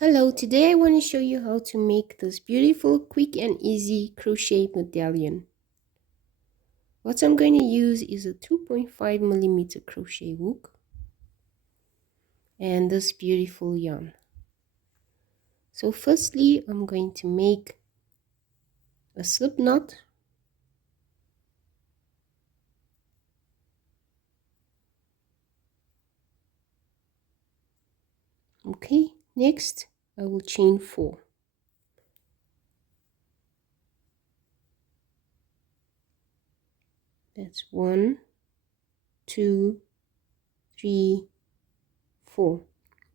Hello, today I want to show you how to make this beautiful, quick and easy crochet medallion. What I'm going to use is a 2.5mm crochet hook and this beautiful yarn. So firstly, I'm going to make a slip knot. Okay, next I will chain 4. That's 1, 2, 3, 4.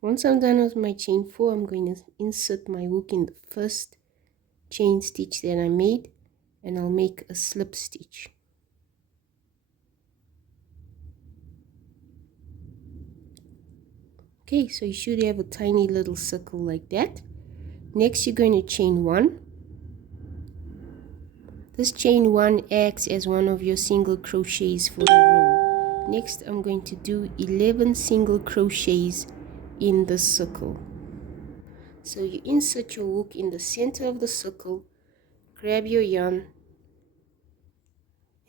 Once I'm done with my chain 4, I'm going to insert my hook in the first chain stitch that I made, and I'll make a slip stitch. Okay, so you should have a tiny little circle like that. Next, you're going to chain 1. This chain 1 acts as one of your single crochets for the row. Next, I'm going to do 11 single crochets in the circle. So you insert your hook in the center of the circle, grab your yarn,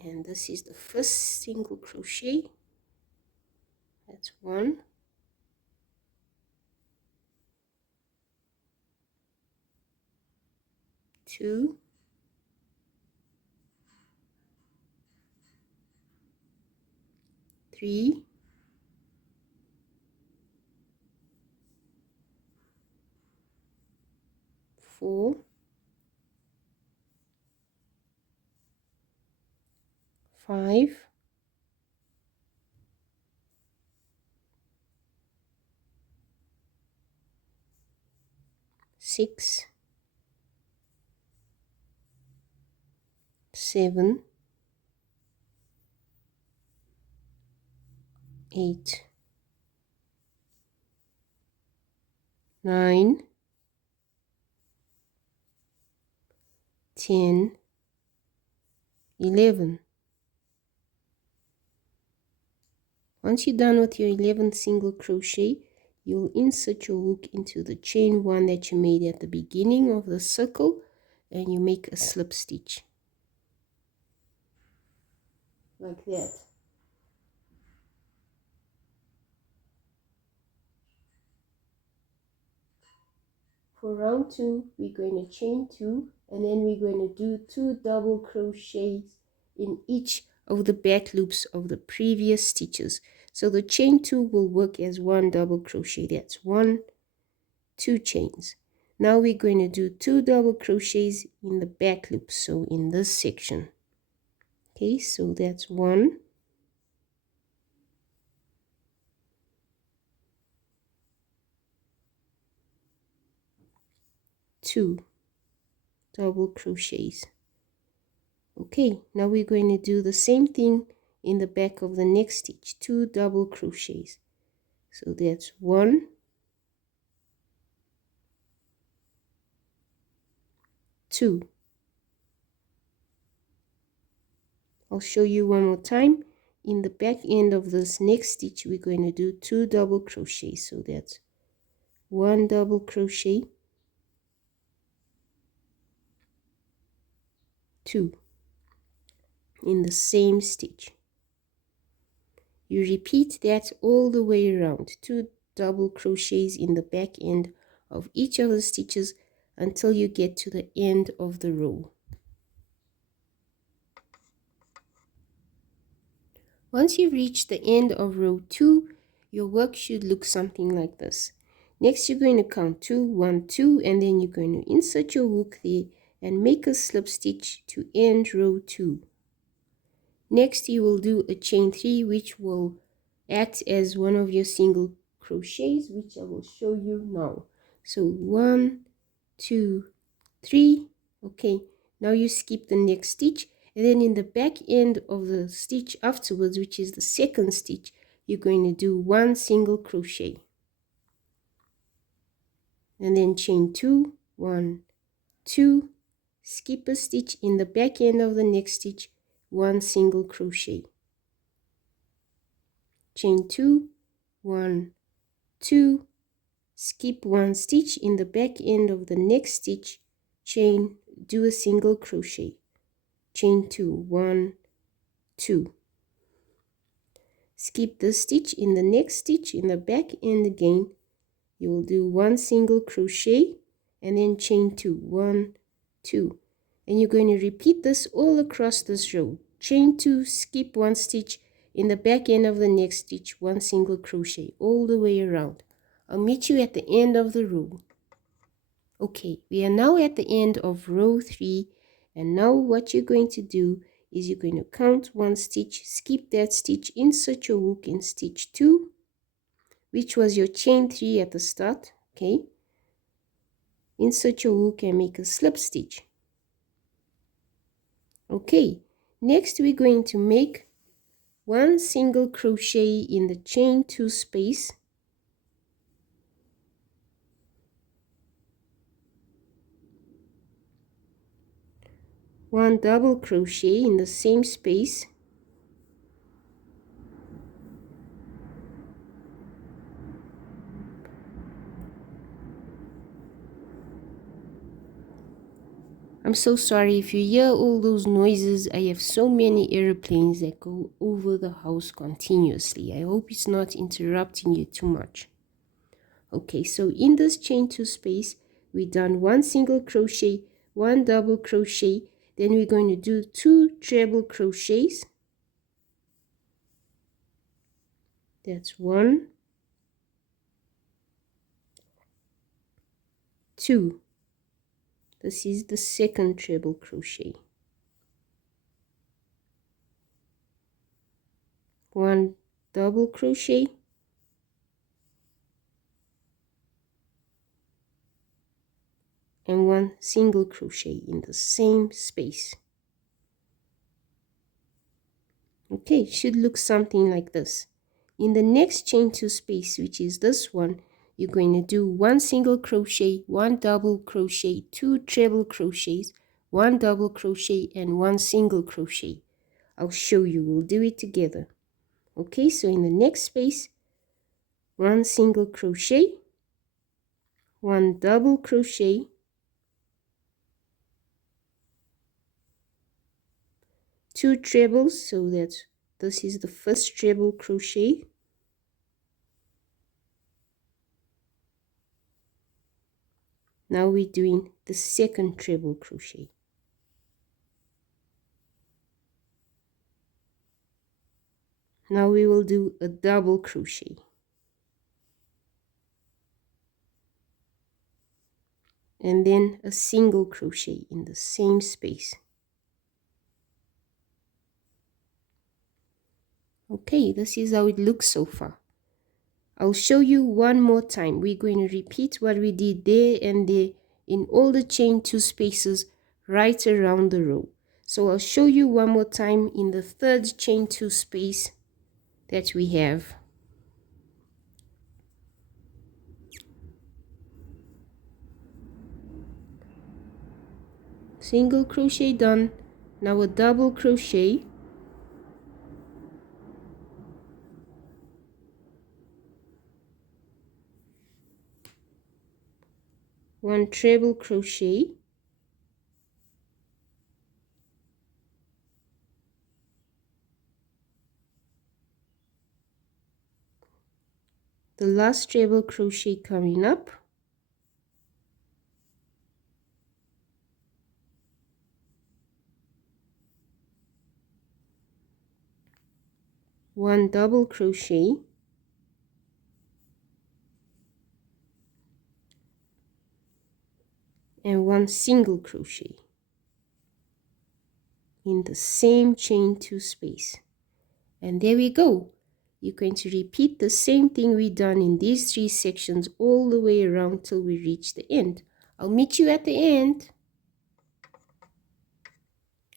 and this is the first single crochet. That's 1, 2, 3, 4, 5, 6, 7, 8, 9, 10, 11. Once you're done with your 11th single crochet, you'll insert your hook into the chain 1 that you made at the beginning of the circle, and you make a slip stitch like that. For round 2, we're going to chain 2, and then we're going to do 2 double crochets in each of the back loops of the previous stitches. So the chain 2 will work as 1 double crochet. That's 1, 2 chains. Now we're going to do 2 double crochets in the back loop, so in this section. Okay, so that's 1, 2 double crochets. Okay, now we're going to do the same thing in the back of the next stitch, 2 double crochets. So that's 1, 2. I'll show you one more time. In the back end of this next stitch, we're going to do 2 double crochets. So that's 1 double crochet, 2 in the same stitch. You repeat that all the way around, 2 double crochets in the back end of each of the stitches until you get to the end of the row. Once you reach the end of row 2, your work should look something like this. Next, you're going to count 2, 1, 2, and then you're going to insert your hook there and make a slip stitch to end row 2. Next, you will do a chain 3, which will act as one of your single crochets, which I will show you now. So 1, 2, 3. Okay, now you skip the next stitch, and then in the back end of the stitch afterwards, which is the second stitch, you're going to do 1 single crochet, and then chain 2, 1, 2, skip a stitch in the back end of the next stitch, 1 single crochet, chain 2, 1, 2, skip one stitch. In the back end of the next stitch, chain, do a single crochet, chain 2, 1, 2. Skip this stitch. In the next stitch, in the back end again, you will do one single crochet and then chain 2, 1, 2. And you're going to repeat this all across this row. Chain 2, skip one stitch. In the back end of the next stitch, one single crochet all the way around. I'll meet you at the end of the row. Okay, we are now at the end of row 3, and now what you're going to do is you're going to count one stitch, skip that stitch, insert your hook in stitch 2, which was your chain 3 at the start. Okay, insert your hook and make a slip stitch. Okay, next we're going to make one single crochet in the chain 2 space, one double crochet in the same space, I'm so sorry if you hear all those noises. I have so many airplanes that go over the house continuously. I hope it's not interrupting you too much. Okay, so in this chain 2 space, we've done one single crochet, one double crochet, then we're going to do 2 treble crochets. That's 1, 2. This is the second treble crochet. 1 double crochet, and 1 single crochet in the same space. Okay, it should look something like this. In the next chain 2 space, which is this one, you're going to do 1 single crochet, 1 double crochet, 2 treble crochets, 1 double crochet, and 1 single crochet. I'll show you. We'll do it together. Okay, so in the next space, 1 single crochet, 1 double crochet, 2 trebles, so that this is the first treble crochet, now we're doing the second treble crochet. Now we will do a double crochet, and then a single crochet in the same space. Okay, this is how it looks so far. I'll show you one more time. We're going to repeat what we did there and there in all the chain 2 spaces right around the row. So I'll show you one more time in the third chain 2 space that we have. Single crochet done. Now a double crochet, one treble crochet, the last treble crochet coming up, one double crochet, and one single crochet in the same chain 2 space. And there we go. You're going to repeat the same thing we done in these 3 sections all the way around till we reach the end. I'll meet you at the end.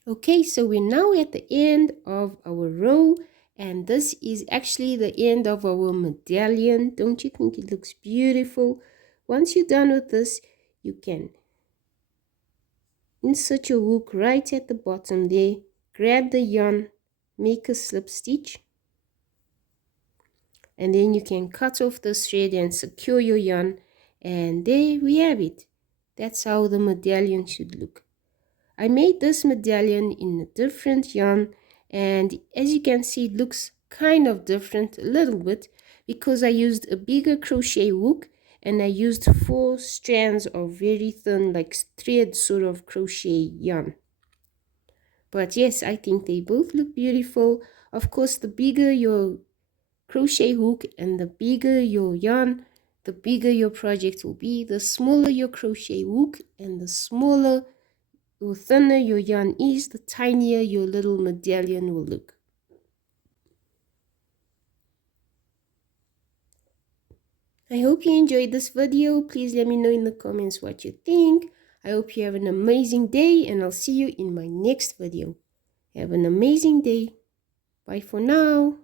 Okay, so we're now at the end of our row, and this is actually the end of our medallion. Don't you think it looks beautiful? Once you're done with this, you can insert your hook right at the bottom there, grab the yarn, make a slip stitch, and then you can cut off the thread and secure your yarn, And there we have it. That's how the medallion should look. I made this medallion in a different yarn, and as you can see, it looks kind of different a little bit because I used a bigger crochet hook and I used 4 strands of very thin, like thread sort of crochet yarn. But yes, I think they both look beautiful. Of course, the bigger your crochet hook and the bigger your yarn, the bigger your project will be. The smaller your crochet hook and the smaller or thinner your yarn is, the tinier your little medallion will look. I hope you enjoyed this video. Please let me know in the comments what you think. I hope you have an amazing day, and I'll see you in my next video. Have an amazing day. Bye for now.